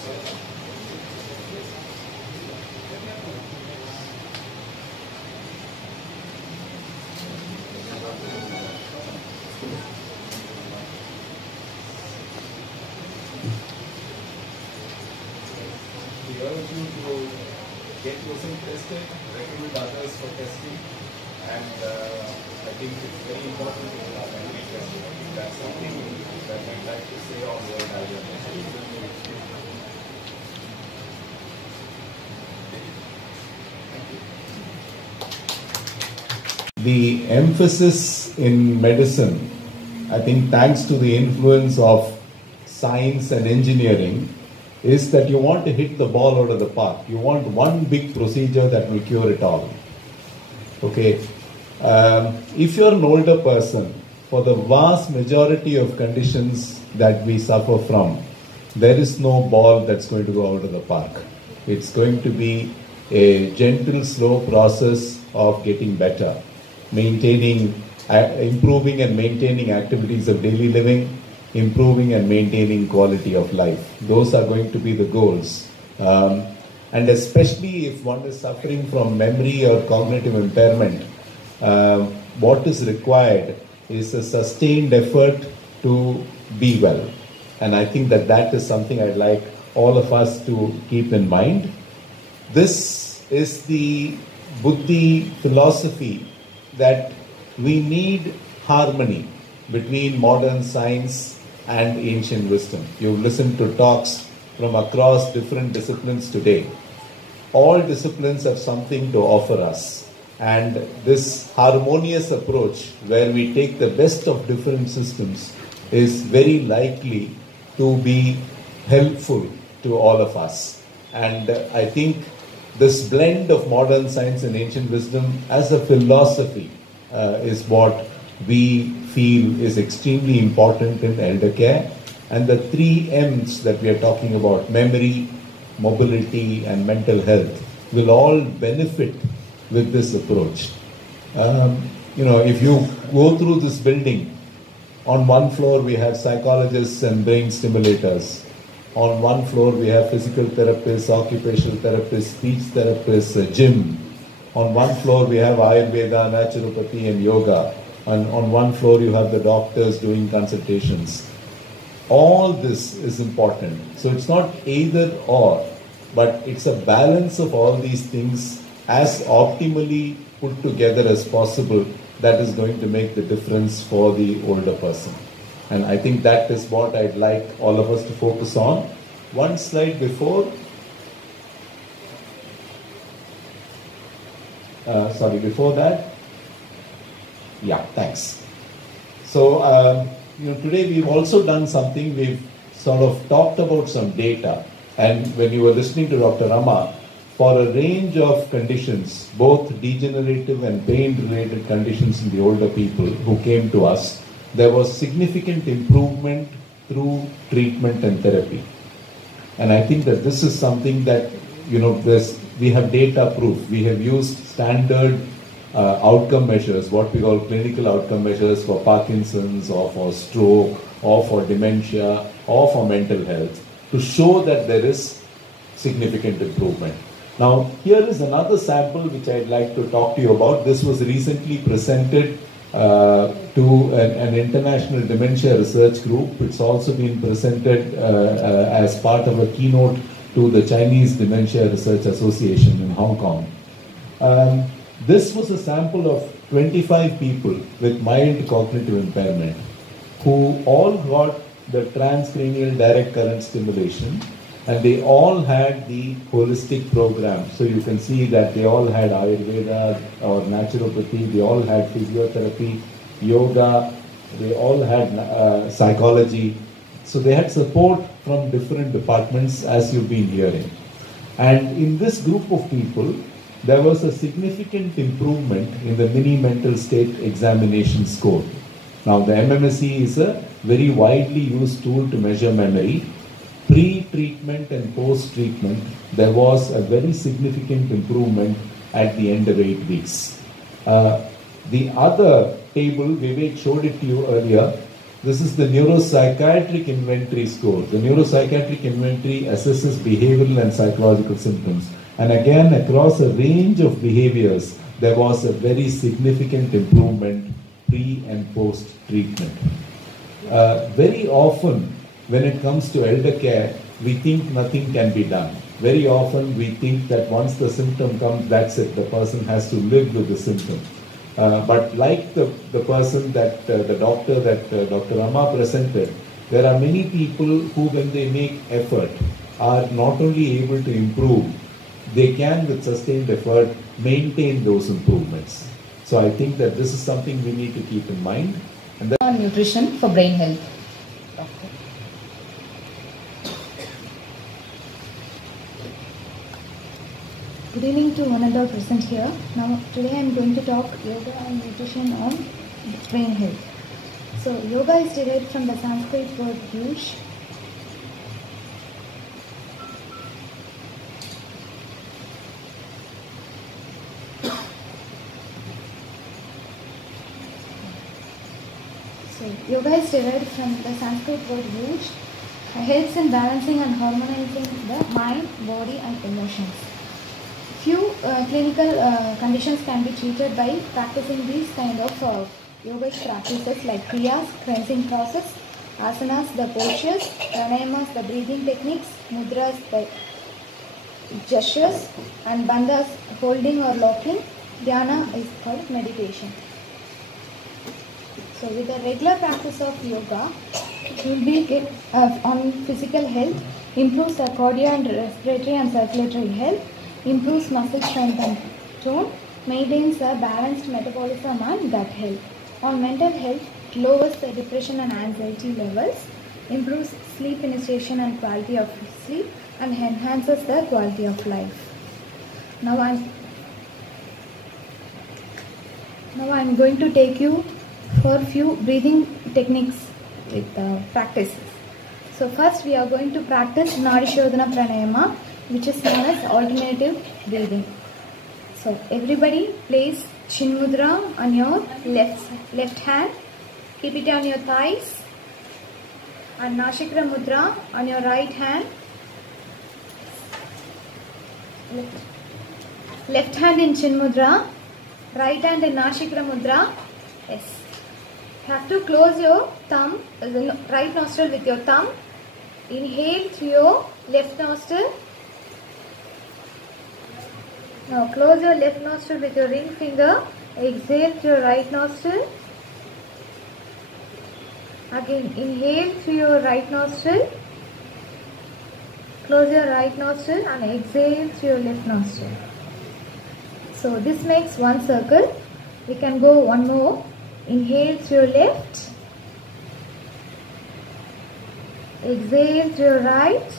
We urge you to get yourself tested, recommend others for testing, and I think it's very important to have memory testing. I think that's something that I'd like to say on World Alzheimer's Day. The emphasis in medicine, I think thanks to the influence of science and engineering, is that you want to hit the ball out of the park. You want one big procedure that will cure it all. Okay. If you're an older person, for the vast majority of conditions that we suffer from, there is no ball that's going to go out of the park. It's going to be a gentle, slow process of getting better, maintaining, improving and maintaining activities of daily living, improving and maintaining quality of life. Those are going to be the goals. And especially if one is suffering from memory or cognitive impairment, what is required is a sustained effort to be well. And I think that that is something I'd like all of us to keep in mind. This is the Buddhi philosophy that we need harmony between modern science and ancient wisdom. You've listened to talks from across different disciplines today. All disciplines have something to offer us. And this harmonious approach, where we take the best of different systems, is very likely to be helpful to all of us. And I think this blend of modern science and ancient wisdom as a philosophy is what we feel is extremely important in elder care. And the 3 M's that we are talking about, memory, mobility, and mental health, will all benefit with this approach. If you go through this building, on one floor we have psychologists and brain stimulators. On one floor we have physical therapists, occupational therapists, speech therapists, a gym. On one floor we have Ayurveda, naturopathy, and yoga. And on one floor you have the doctors doing consultations. All this is important. So it's not either or, but it's a balance of all these things as optimally put together as possible that is going to make the difference for the older person. And I think that is what I'd like all of us to focus on. One slide before. Before that. Yeah, thanks. So, today we've also done something. We've sort of talked about some data. And when you were listening to Dr. Rama, for a range of conditions, both degenerative and pain-related conditions in the older people who came to us, there was significant improvement through treatment and therapy. And I think that this is something that, we have data proof. We have used standard outcome measures, what we call clinical outcome measures for Parkinson's or for stroke or for dementia or for mental health to show that there is significant improvement. Now, here is another sample which I'd like to talk to you about. This was recently presented to an international dementia research group. It's also been presented as part of a keynote to the Chinese Dementia Research Association in Hong Kong. This was a sample of 25 people with mild cognitive impairment who all got the transcranial direct current stimulation, and they all had the holistic program. So you can see that they all had Ayurveda or naturopathy, they all had physiotherapy, yoga, they all had psychology. So they had support from different departments, as you've been hearing. And in this group of people, there was a significant improvement in the mini mental state examination score. Now, the MMSE is a very widely used tool to measure memory. Pre-treatment and post-treatment, there was a very significant improvement at the end of 8 weeks. The other table, Vivek showed it to you earlier, This is the Neuropsychiatric Inventory Score. The Neuropsychiatric Inventory assesses behavioral and psychological symptoms. And again, across a range of behaviors, there was a very significant improvement pre and post treatment. Very often, when it comes to elder care, we think nothing can be done. Very often, we think that once the symptom comes, that's it. The person has to live with the symptom. But like the person that the doctor that Dr. Rama presented, there are many people who, when they make effort, are not only able to improve, they can, with sustained effort, maintain those improvements. So I think that this is something we need to keep in mind. And nutrition for brain health. Good evening to one another present here. Now today I am going to talk yoga and nutrition on brain health. So yoga is derived from the Sanskrit word yush. Yoga is derived from the Sanskrit word yush. Helps in balancing and harmonizing the mind, body and emotions. Few clinical conditions can be treated by practicing these kind of yogic practices like kriyas, cleansing process, asanas, the postures, pranayamas, the breathing techniques, mudras, the gestures, and bandhas, holding or locking. Dhyana is called meditation. So with the regular practice of yoga, it will be on physical health, improves the cardio and respiratory and circulatory health, improves muscle strength and tone, maintains a balanced metabolism and gut health. On mental health, it lowers the depression and anxiety levels, improves sleep initiation and quality of sleep, and enhances the quality of life. Now I'm going to take you for a few breathing techniques with practices. So first we are going to practice Neuropsychiatric Pranayama, which is known as alternative breathing. So everybody place Chin Mudra on your left hand, keep it on your thighs, and Nashikra Mudra on your right hand. Left hand in Chin Mudra, right hand in Nashikra Mudra. Yes. You have to close your thumb, the right nostril with your thumb. Inhale through your left nostril. Now close your left nostril with your ring finger. Exhale through your right nostril. Again inhale through your right nostril. Close your right nostril and exhale through your left nostril. So this makes one circle. We can go one more. Inhale through your left. Exhale through your right.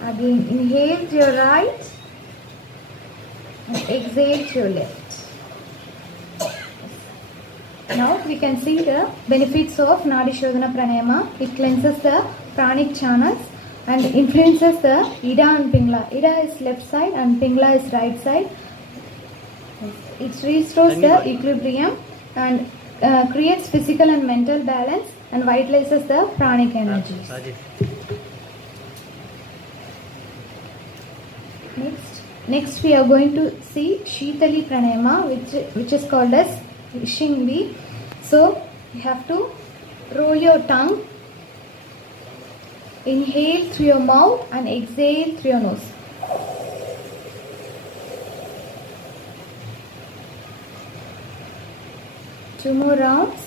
Again inhale through your right. And exhale through your left. Now we can see the benefits of Neuropsychiatric Pranayama. It cleanses the pranic channels and influences the Ida and Pingla. Ida is left side and Pingla is right side. It restores the equilibrium and creates physical and mental balance and vitalizes the pranic energies. Next we are going to see Sheetali Pranayama, which is called as Shingvi. So you have to roll your tongue. Inhale through your mouth and exhale through your nose. Two more rounds.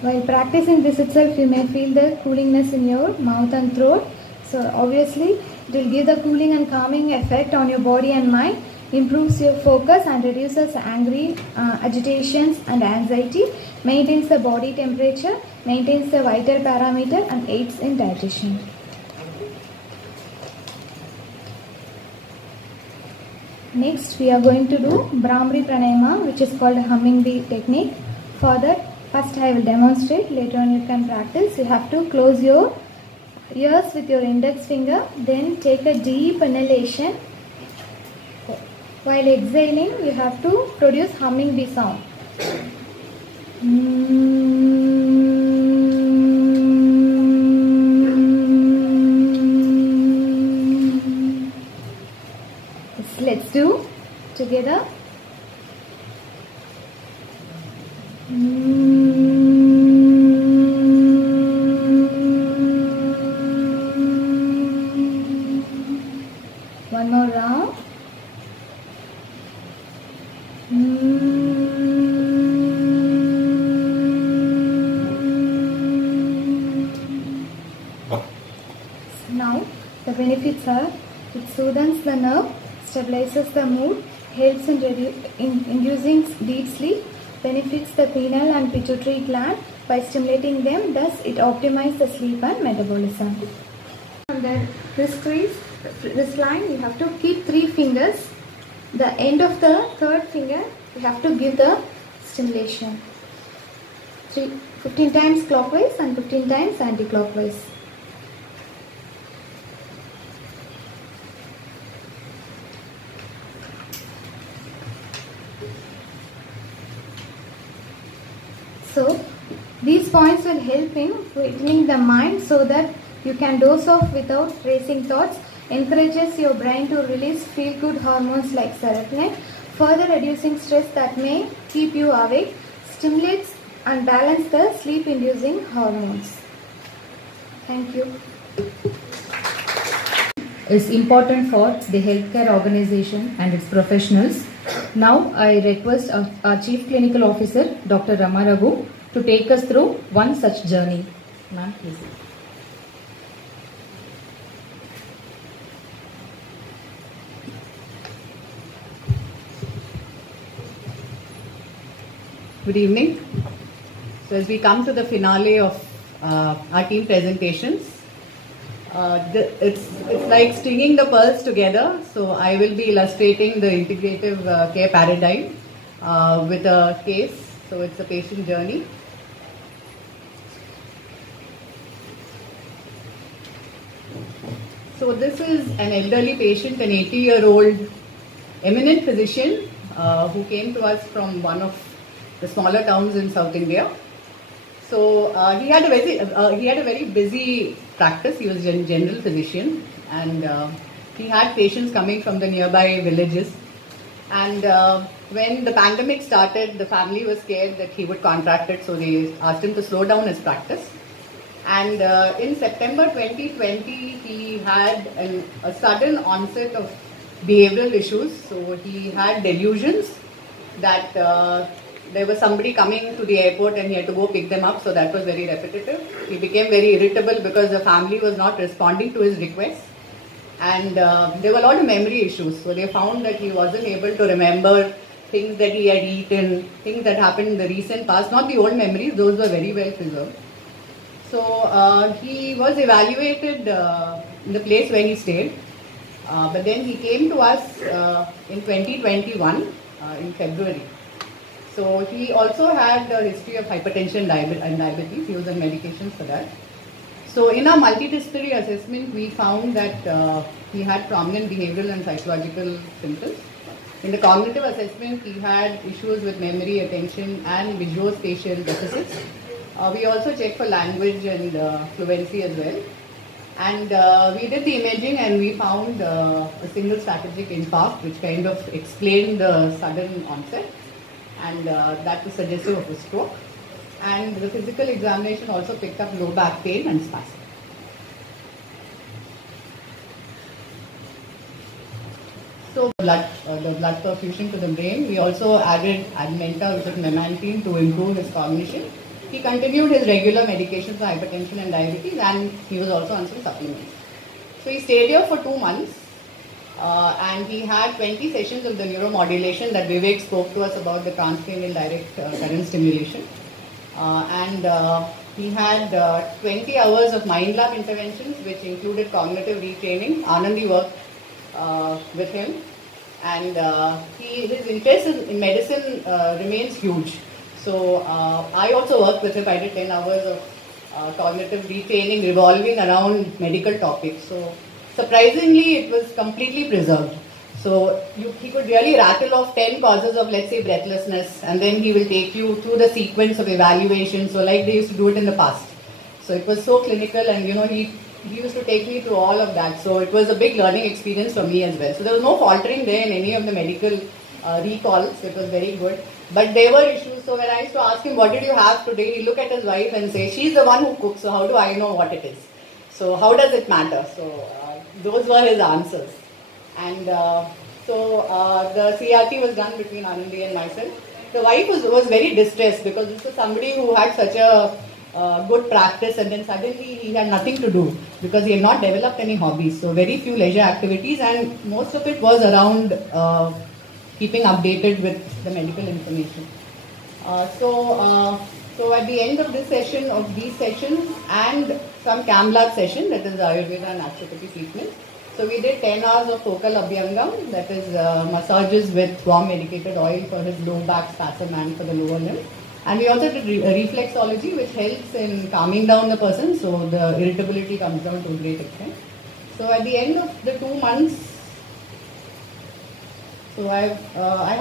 While practicing this itself, you may feel the coolingness in your mouth and throat. So obviously, it will give the cooling and calming effect on your body and mind, improves your focus and reduces angry, agitations and anxiety, maintains the body temperature, maintains the vital parameter and aids in digestion. Next, we are going to do Brahmari Pranayama, which is called humming bee technique. For that, first I will demonstrate, later on you can practice. You have to close your ears with your index finger, then take a deep inhalation. While exhaling, you have to produce humming bee sound. Let's do together. One more round. Now, the benefits are: it soothes the nerve, stabilizes the mood, helps in inducing deep sleep, benefits the pineal and pituitary gland by stimulating them, thus it optimizes the sleep and metabolism. On the wrist line, you have to keep 3 fingers. The end of the 3rd finger, you have to give the stimulation. 15 times clockwise and 15 times anti-clockwise. So, these points will help in quietening the mind so that you can doze off without racing thoughts, encourages your brain to release feel-good hormones like serotonin, further reducing stress that may keep you awake, stimulates and balances the sleep-inducing hormones. Thank you. Is important for the healthcare organization and its professionals. Now I request our Chief Clinical Officer, Dr. Rama Raghu, to take us through one such journey. Ma'am, please. Good evening. So as we come to the finale of our team presentations, it's like stringing the pearls together. So I will be illustrating the integrative care paradigm with a case. So it's a patient journey. So this is an elderly patient, an 80-year-old eminent physician who came to us from one of the smaller towns in South India. So he had a very busy practice. He was a general physician, and he had patients coming from the nearby villages. And when the pandemic started, the family was scared that he would contract it, so they asked him to slow down his practice. And in September 2020, he had a sudden onset of behavioral issues. So he had delusions that there was somebody coming to the airport and he had to go pick them up, so that was very repetitive. He became very irritable because the family was not responding to his requests. And there were a lot of memory issues. So they found that he wasn't able to remember things that he had eaten, things that happened in the recent past, not the old memories, those were very well preserved. So he was evaluated in the place where he stayed. But then he came to us in 2021 in February. So he also had a history of hypertension and diabetes. He was on medications for that. So in our multidisciplinary assessment, we found that he had prominent behavioral and psychological symptoms. In the cognitive assessment, he had issues with memory, attention, and visuospatial deficits. We also checked for language and fluency as well. And we did the imaging and we found a single strategic infarct, which kind of explained the sudden onset. And that was suggestive of a stroke. And the physical examination also picked up low back pain and spasm. So the blood perfusion to the brain. We also added Admenta, which is memantine, to improve his cognition. He continued his regular medications for hypertension and diabetes, and he was also on some supplements. So he stayed here for 2 months. And he had 20 sessions of the neuromodulation that Vivek spoke to us about, the transcranial direct current stimulation. And he had 20 hours of mind lab interventions, which included cognitive retraining. Anandi worked with him, and his interest in medicine remains huge. So I also worked with him. I did 10 hours of cognitive retraining revolving around medical topics. So surprisingly, it was completely preserved. So he could really rattle off 10 causes of, let's say, breathlessness, and then he will take you through the sequence of evaluation. So like they used to do it in the past. So it was so clinical, and he used to take me through all of that. So it was a big learning experience for me as well. So there was no faltering there in any of the medical recalls. It was very good. But there were issues. So when I used to ask him, what did you have today? He'd look at his wife and say, she's the one who cooks, so how do I know what it is? So how does it matter? So those were his answers. And the CRT was done between Anandi and myself. The wife was very distressed because this was somebody who had such a good practice, and then suddenly he had nothing to do because he had not developed any hobbies. So very few leisure activities, and most of it was around keeping updated with the medical information. So at the end of this session, of these sessions, and some Kamlat session, that is Ayurveda and naturopathy treatment. So we did 10 hours of focal abhyangam, that is massages with warm medicated oil for his low back spasm and for the lower limb. And we also did reflexology, which helps in calming down the person, so the irritability comes down to a great extent. So at the end of the 2 months, so I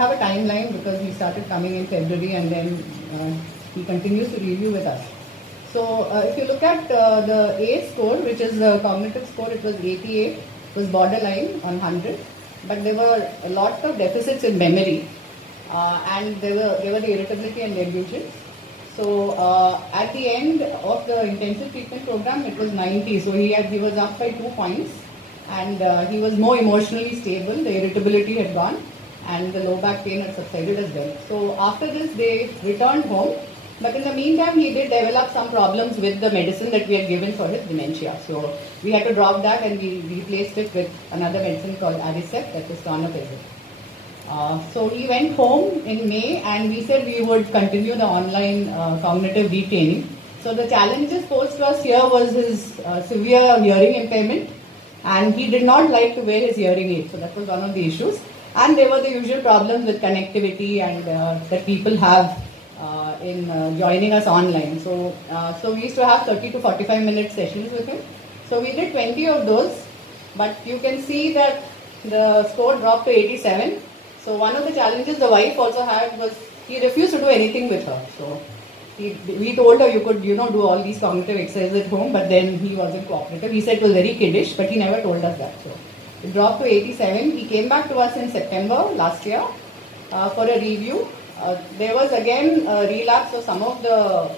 have a timeline because he started coming in February, and then he continues to review with us. So if you look at the A score, which is the cognitive score, it was 88, it was borderline on 100, but there were a lot of deficits in memory, and there were the irritability and delusions. So at the end of the intensive treatment program, it was 90, so he was up by 2 points, and he was more emotionally stable, the irritability had gone, and the low back pain had subsided as well. So after this, they returned home. But in the meantime, he did develop some problems with the medicine that we had given for his dementia. So we had to drop that, and we replaced it with another medicine called Aricept, that is Tonoprazole. So he went home in May, and we said we would continue the online cognitive retraining. So the challenges posed to us here was his severe hearing impairment, and he did not like to wear his hearing aid. So that was one of the issues. And there were the usual problems with connectivity and that people have in joining us online. So we used to have 30 to 45 minute sessions with him. So we did 20 of those, but you can see that the score dropped to 87. So one of the challenges the wife also had was he refused to do anything with her. So we told her you could do all these cognitive exercises at home, but then he wasn't cooperative. He said it was very kiddish, but he never told us that. So it dropped to 87. He came back to us in September last year for a review. There was again a relapse of some of the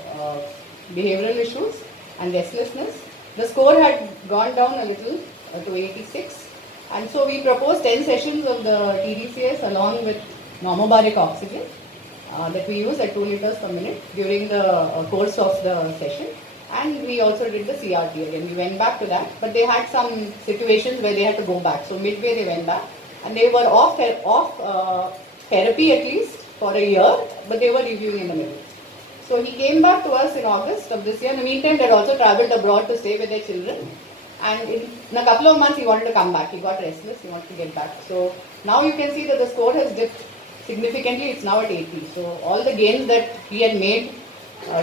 behavioral issues and restlessness. The score had gone down a little to 86, and so we proposed 10 sessions of the TDCS along with normobaric oxygen that we use at 2 liters per minute during the course of the session. And we also did the CRT again. We went back to that, but they had some situations where they had to go back. So midway they went back, and they were off therapy at least for a year, but they were reviewing in the middle. So he came back to us in August of this year. In the meantime, they had also travelled abroad to stay with their children. And in a couple of months, he wanted to come back. He got restless. He wanted to get back. So now you can see that the score has dipped significantly. It's now at 80. So all the gains that he had made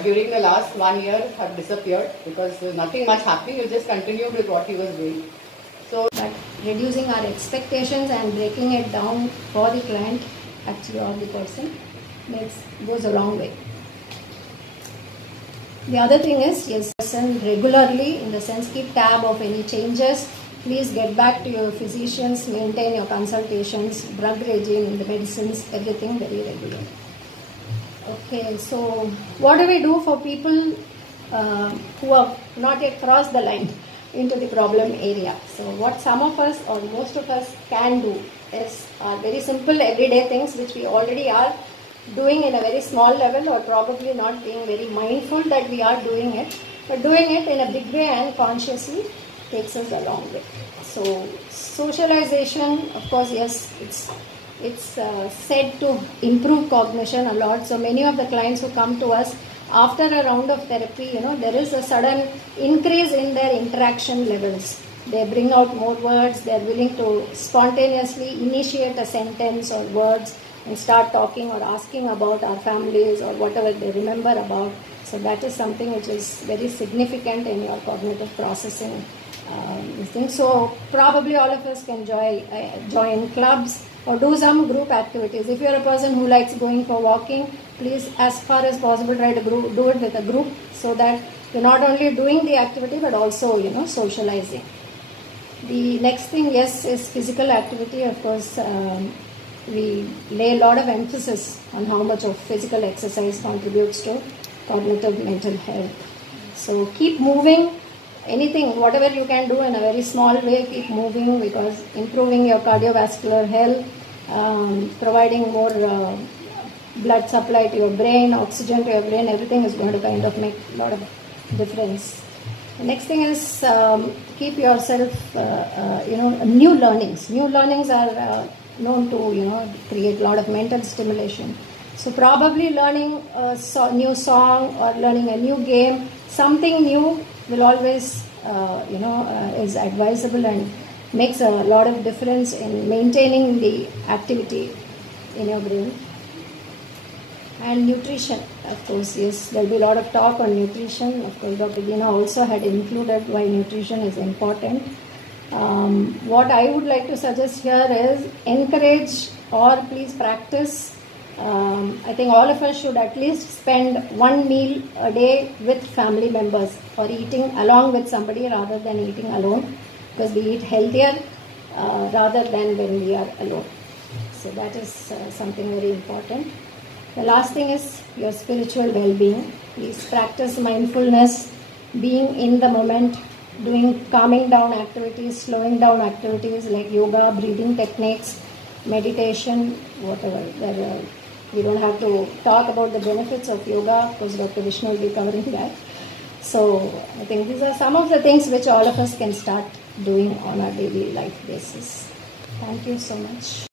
during the last 1 year have disappeared because there's nothing much happening. He just continued with what he was doing. So that reducing our expectations and breaking it down for the client, actually, or the person, goes a long way. The other thing is, yes, listen regularly, in the sense keep tab of any changes. Please get back to your physicians, maintain your consultations, drug regime, the medicines, everything very regular. Okay, so what do we do for people who have not yet crossed the line into the problem area? So what some of us or most of us can do is very simple everyday things which we already are doing in a very small level, or probably not being very mindful that we are doing it, but doing it in a big way and consciously takes us a long way. So socialization, of course, yes, it's said to improve cognition a lot. So many of the clients who come to us after a round of therapy, there is a sudden increase in their interaction levels. They bring out more words, they're willing to spontaneously initiate a sentence or words, and start talking or asking about our families or whatever they remember about. So that is something which is very significant in your cognitive processing. So probably all of us can join clubs or do some group activities. If you're a person who likes going for walking, please, as far as possible, try to do it with a group, so that you're not only doing the activity but also, socializing. The next thing, yes, is physical activity. Of course, we lay a lot of emphasis on how much of physical exercise contributes to cognitive mental health. So keep moving. Anything, whatever you can do in a very small way, keep moving, because improving your cardiovascular health, providing more blood supply to your brain, oxygen to your brain, everything is going to kind of make a lot of difference. The next thing is keep yourself, new learnings. New learnings are known to, create a lot of mental stimulation. So probably learning a new song or learning a new game, something new will always, is advisable and makes a lot of difference in maintaining the activity in your brain. And nutrition, of course, yes, there will be a lot of talk on nutrition. Of course, Dr. Gina also had included why nutrition is important. What I would like to suggest here is encourage or please practice. I think all of us should at least spend one meal a day with family members, or eating along with somebody rather than eating alone, because we eat healthier rather than when we are alone. So that is something very important. The last thing is your spiritual well-being. Please practice mindfulness, being in the moment, doing calming down activities, slowing down activities like yoga, breathing techniques, meditation, whatever. We don't have to talk about the benefits of yoga, because Dr. Vishnu will be covering that. So I think these are some of the things which all of us can start doing on a daily life basis. Thank you so much.